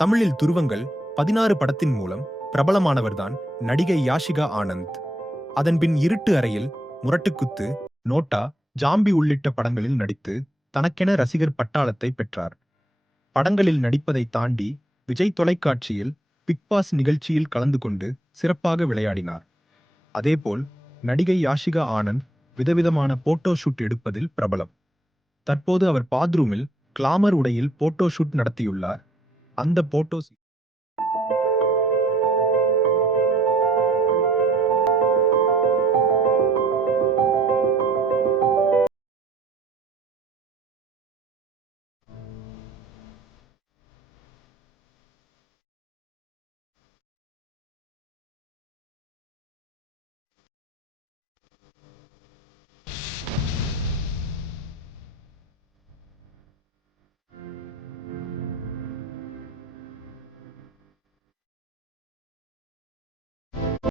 தமிழில் துருவங்கள் 16 படத்தின் மூலம் பிரபலமானவர்தான் நடிகை யாஷிகா ஆனந்த். அதன்பின் இருட்டு அறையில், முரட்டுக்குத்து, நோட்டா, ஜாம்பி உள்ளிட்ட படங்களில் நடித்து தனக்கென ரசிகர் பட்டாளத்தை பெற்றார். படங்களில் நடிப்பதை தாண்டி விஜய் தொலைக்காட்சியில் பிக் பாஸ் நிகழ்ச்சியில் கலந்து கொண்டு சிறப்பாக விளையாடினார். அதேபோல் நடிகை யாஷிகா ஆனந்த் விதவிதமான போட்டோ ஷூட் எடுப்பதில் பிரபலம். தற்போது அவர் பாத்ரூமில் கிளாமர் உடையில் போட்டோ ஷூட் நடத்தியுள்ளார். அந்த போட்டோஸ்